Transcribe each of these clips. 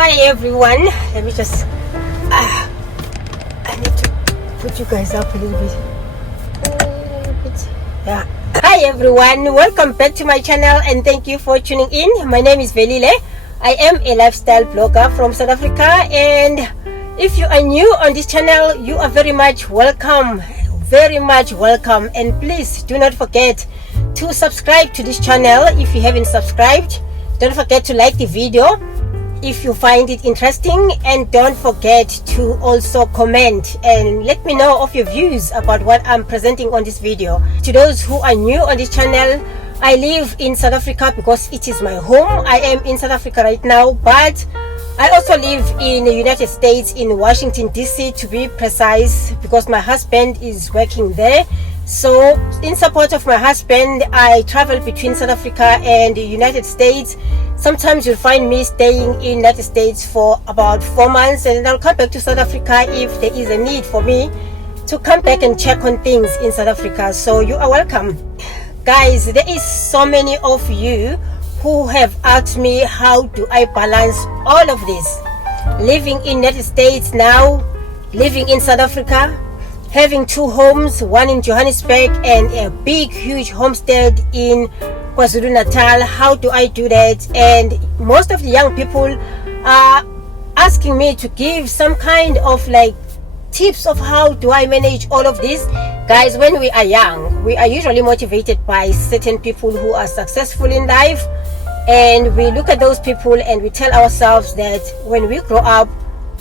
Hi everyone, let me just I need to put you guys up a little bit. Yeah. Hi everyone, welcome back to my channel and thank you for tuning in. My name is Velile. I am a lifestyle blogger from South Africa, and if you are new on this channel, you are very much welcome, and please do not forget to subscribe to this channel if you haven't subscribed. Don't forget to like the video if you find it interesting, and don't forget to also comment and let me know of your views about what I'm presenting on this video. To those who are new on this channel, I live in South Africa because it is my home. I am in South Africa right now, but I also live in the United States, in Washington DC to be precise, because my husband is working there. So in support of my husband, I travel between South Africa and the United States. Sometimes you'll find me staying in the United States for about 4 months, and then I'll come back to South Africa if there is a need for me to come back and check on things in South Africa. So you are welcome. Guys, there is so many of you who have asked me, how do I balance all of this? Living in the United States now, living in South Africa, having 2 homes, one in Johannesburg and a big huge homestead in KwaZulu-Natal. How do I do that? And most of the young people are asking me to give some kind of like tips of how do I manage all of this. Guys, when we are young, we are usually motivated by certain people who are successful in life, and we look at those people and we tell ourselves that when we grow up,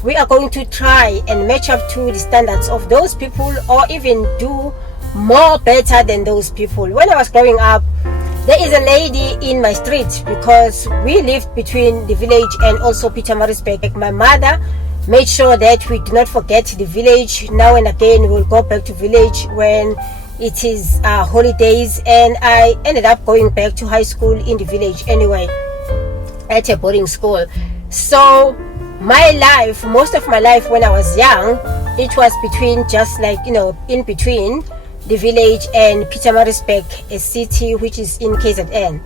we are going to try and match up to the standards of those people, or even do more better than those people. When I was growing up, there is a lady in my street, because we lived between the village and also Pietermaritzburg. My mother made sure that we do not forget the village. Now and again we'll go back to village when it is holidays, and I ended up going back to high school in the village anyway, at a boarding school. So my life, most of my life when I was young, it was between, just like, you know, in between the village and Pietermaritzburg, a city which is in KZN.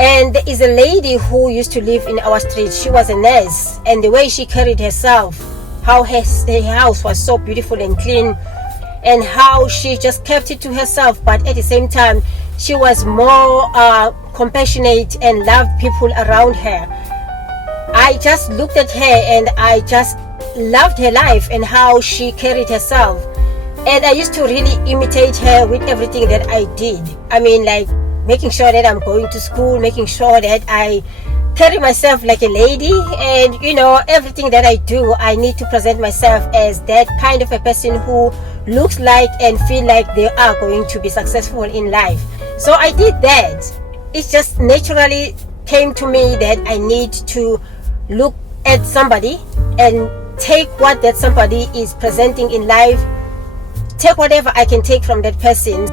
And there is a lady who used to live in our street. She was a nurse, and the way she carried herself, how her house was so beautiful and clean, and how she just kept it to herself, but at the same time she was more compassionate and loved people around her. I just looked at her and I just loved her life and how she carried herself, and I used to really imitate her with everything that I did. I mean, like making sure that I'm going to school, making sure that I carry myself like a lady, and you know, everything that I do, I need to present myself as that kind of a person who looks like and feel like they are going to be successful in life. So I did that. It just naturally came to me that I need to look at somebody and take what that somebody is presenting in life, take whatever I can take from that person.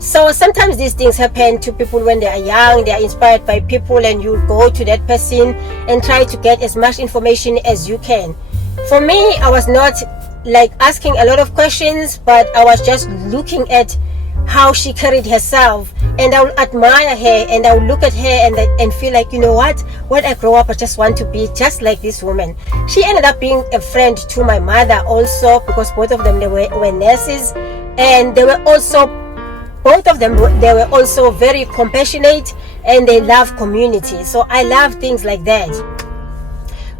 So sometimes these things happen to people when they are young. They are inspired by people, and you go to that person and try to get as much information as you can. For me, I was not like asking a lot of questions, but I was just looking at how she carried herself, and I would admire her, and I would look at her and feel like, you know what, when I grow up I just want to be just like this woman. She ended up being a friend to my mother also, because both of them, they were nurses, and they were also, both of them, they were also very compassionate, and they love community. So I love things like that.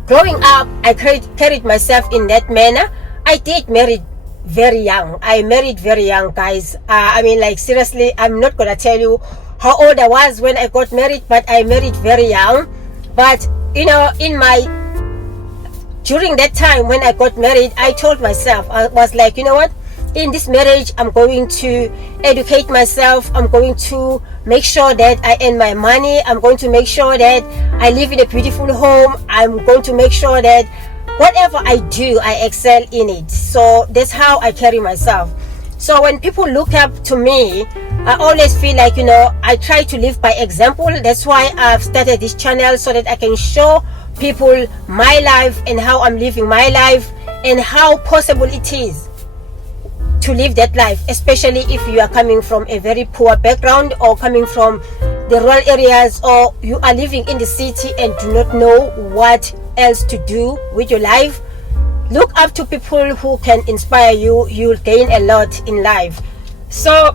Growing up, I carried myself in that manner. I did marry very young. I married very young, guys. I mean, like, seriously, I'm not gonna tell you how old I was when I got married, but I married very young. But you know, during that time when I got married, I told myself, I was like, you know what, in this marriage I'm going to educate myself, I'm going to make sure that I earn my money, I'm going to make sure that I live in a beautiful home, I'm going to make sure that whatever I do, I excel in it. So that's how I carry myself. So when people look up to me, I always feel like, you know, I try to live by example. That's why I've started this channel, so that I can show people my life and how I'm living my life, and how possible it is to live that life, especially if you are coming from a very poor background, or coming from the rural areas, or you are living in the city and do not know what else to do with your life. Look up to people who can inspire you. You'll gain a lot in life. So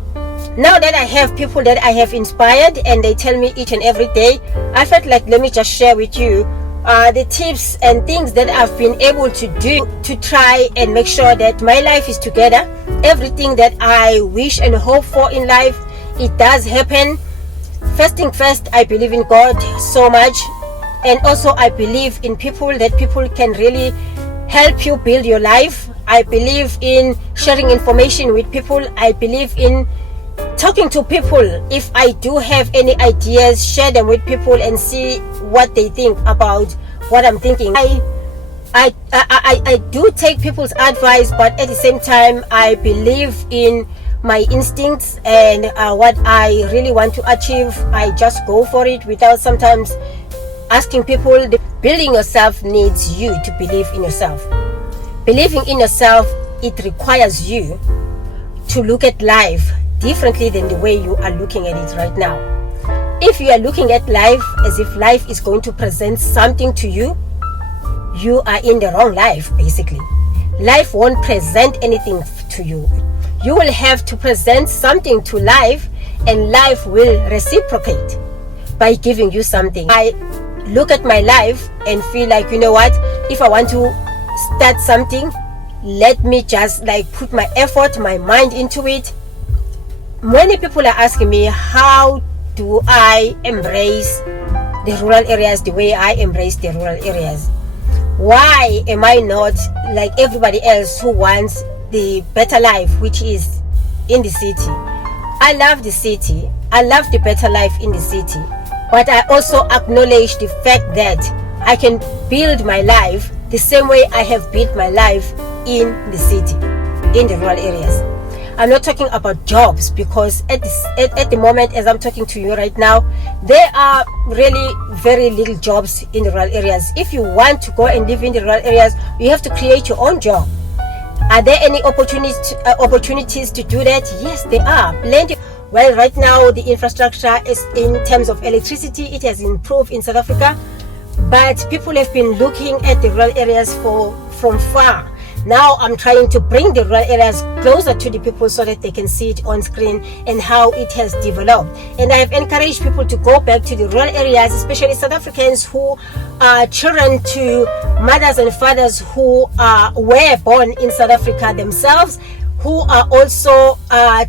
now that I have people that I have inspired and they tell me each and every day, I felt like let me just share with you the tips and things that I've been able to do to try and make sure that my life is together. Everything that I wish and hope for in life, it does happen. First thing first, I believe in God so much, and also I believe in people, that people can really help you build your life. I believe in sharing information with people. I believe in talking to people. If I do have any ideas, share them with people and see what they think about what I'm thinking. I do take people's advice, but at the same time I believe in my instincts and what I really want to achieve. I just go for it without sometimes asking people. Building yourself needs you to believe in yourself. Believing in yourself, it requires you to look at life differently than the way you are looking at it right now. If you are looking at life as if life is going to present something to you, you are in the wrong life, basically. Life won't present anything to you. You will have to present something to life, and life will reciprocate by giving you something. I look at my life and feel like, you know what, if I want to start something, let me just like put my effort, my mind into it. Many people are asking me, how do I embrace the rural areas the way I embrace the rural areas? Why am I not like everybody else who wants the better life, which is in the city? I love the city. I love the better life in the city. But I also acknowledge the fact that I can build my life the same way I have built my life in the city, in the rural areas. I'm not talking about jobs, because at the moment as I'm talking to you right now, there are really very little jobs in the rural areas. If you want to go and live in the rural areas, you have to create your own job. Are there any opportunities to do that? Yes, there are plenty. Well, right now the infrastructure is, in terms of electricity, it has improved in South Africa, but people have been looking at the rural areas from far. Now I'm trying to bring the rural areas closer to the people so that they can see it on screen and how it has developed. And I've encouraged people to go back to the rural areas, especially South Africans who are children to mothers and fathers who were born in South Africa themselves, who are also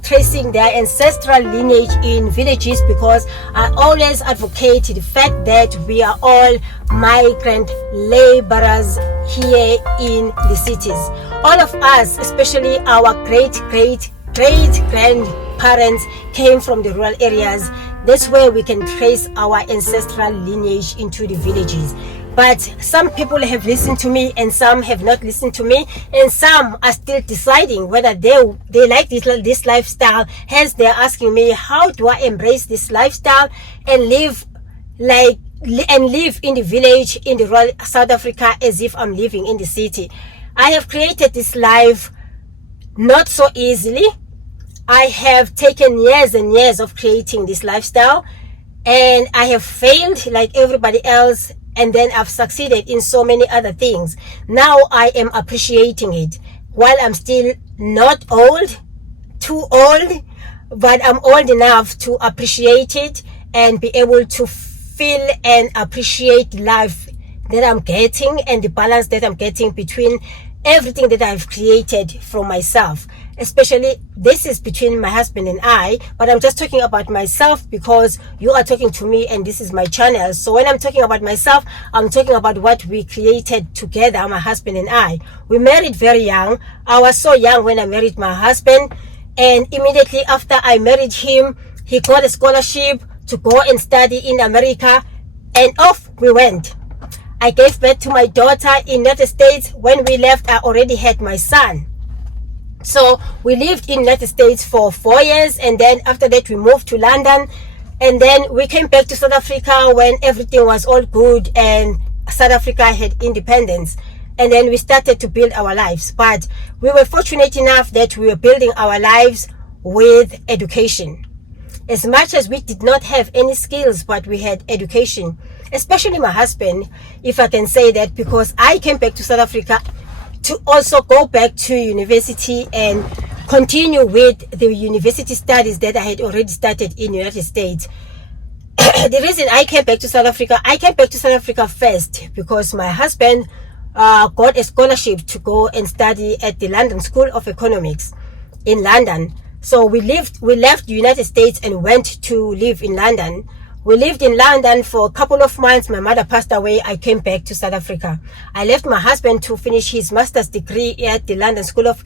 tracing their ancestral lineage in villages, because I always advocate the fact that we are all migrant laborers here in the cities. All of us, especially our great-great-great-grandparents, came from the rural areas. That's where we can trace our ancestral lineage into the villages. But some people have listened to me and some have not listened to me, and some are still deciding whether they like this lifestyle. Hence they're asking me, how do I embrace this lifestyle and live in the village, in the rural South Africa, as if I'm living in the city? I have created this life not so easily. I have taken years and years of creating this lifestyle, and I have failed like everybody else, and then I've succeeded in so many other things. Now I am appreciating it. While I'm still not too old, but I'm old enough to appreciate it and be able to feel and appreciate life that I'm getting and the balance that I'm getting between everything that I've created from myself. Especially this is between my husband and I, but I'm just talking about myself because you are talking to me and this is my channel. So when I'm talking about myself, I'm talking about what we created together, my husband and I. We married very young. I was so young when I married my husband, and immediately after I married him, he got a scholarship to go and study in America, and off we went. I gave birth to my daughter in the United States. When we left, I already had my son. So we lived in the United States for 4 years, and then after that we moved to London, and then we came back to South Africa when everything was all good and South Africa had independence, and then we started to build our lives. But we were fortunate enough that we were building our lives with education. As much as we did not have any skills, but we had education. especially my husband, if I can say that, because I came back to South Africa to also go back to university and continue with the university studies that I had already started in the United States. The reason I came back to South Africa first because my husband got a scholarship to go and study at the London School of Economics in London. So we left the United States and went to live in London. We lived in London for a couple of months. My mother passed away. I came back to South Africa. I left my husband to finish his master's degree at the London School of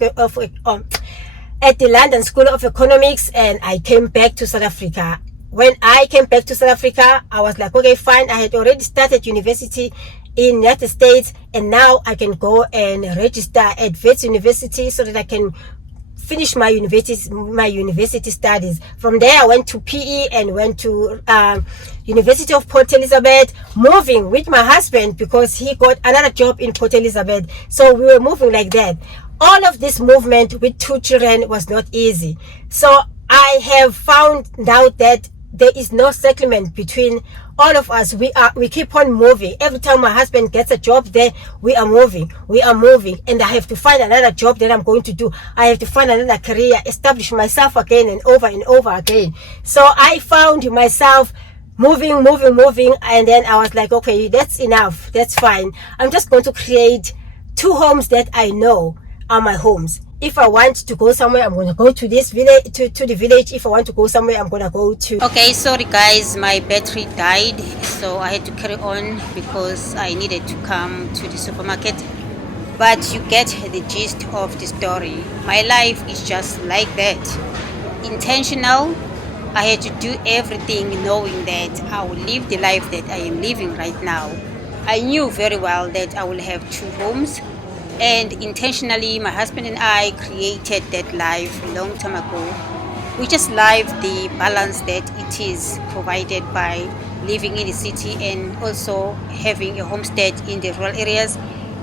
Economics, and I came back to South Africa. When I came back to South Africa, I was like, okay, fine. I had already started university in the United States, and now I can go and register at Wits University so that I can finish my university studies. From there, I went to PE and went to University of Port Elizabeth, moving with my husband because he got another job in Port Elizabeth. So we were moving like that. All of this movement with 2 children was not easy. So I have found out that there is no settlement between all of us. We keep on moving. Every time my husband gets a job there, we are moving, and I have to find another job that I'm going to do. I have to find another career, establish myself again and over again. So I found myself moving, and then I was like, okay, that's enough, that's fine. I'm just going to create 2 homes that I know are my homes. If I want to go somewhere, I'm going to go to this village, to the village. If I want to go somewhere, I'm going to go to... Okay, sorry guys, my battery died, so I had to carry on because I needed to come to the supermarket. But you get the gist of the story. My life is just like that. Intentional. I had to do everything knowing that I will live the life that I am living right now. I knew very well that I will have 2 homes. And intentionally, my husband and I created that life a long time ago. We just love the balance that it is provided by living in the city and also having a homestead in the rural areas.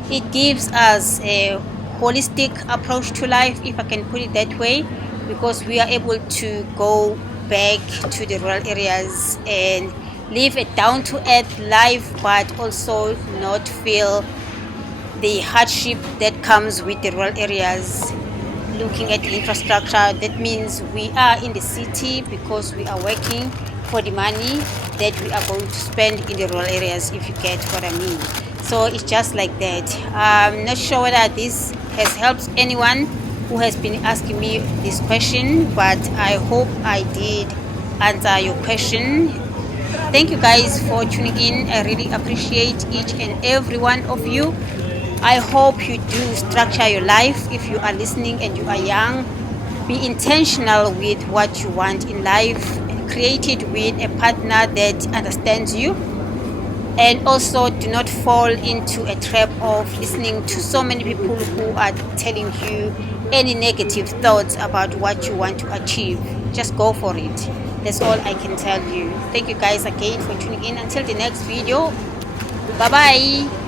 It gives us a holistic approach to life, if I can put it that way, because we are able to go back to the rural areas and live a down-to-earth life, but also not feel the hardship that comes with the rural areas. Looking at the infrastructure, that means we are in the city because we are working for the money that we are going to spend in the rural areas, if you get what I mean. So it's just like that. I'm not sure whether this has helped anyone who has been asking me this question, but I hope I did answer your question. Thank you guys for tuning in. I really appreciate each and every one of you. I hope you do structure your life. If you are listening and you are young, be intentional with what you want in life and create it with a partner that understands you. And also do not fall into a trap of listening to so many people who are telling you any negative thoughts about what you want to achieve. Just go for it. That's all I can tell you. Thank you guys again for tuning in. Until the next video, bye bye.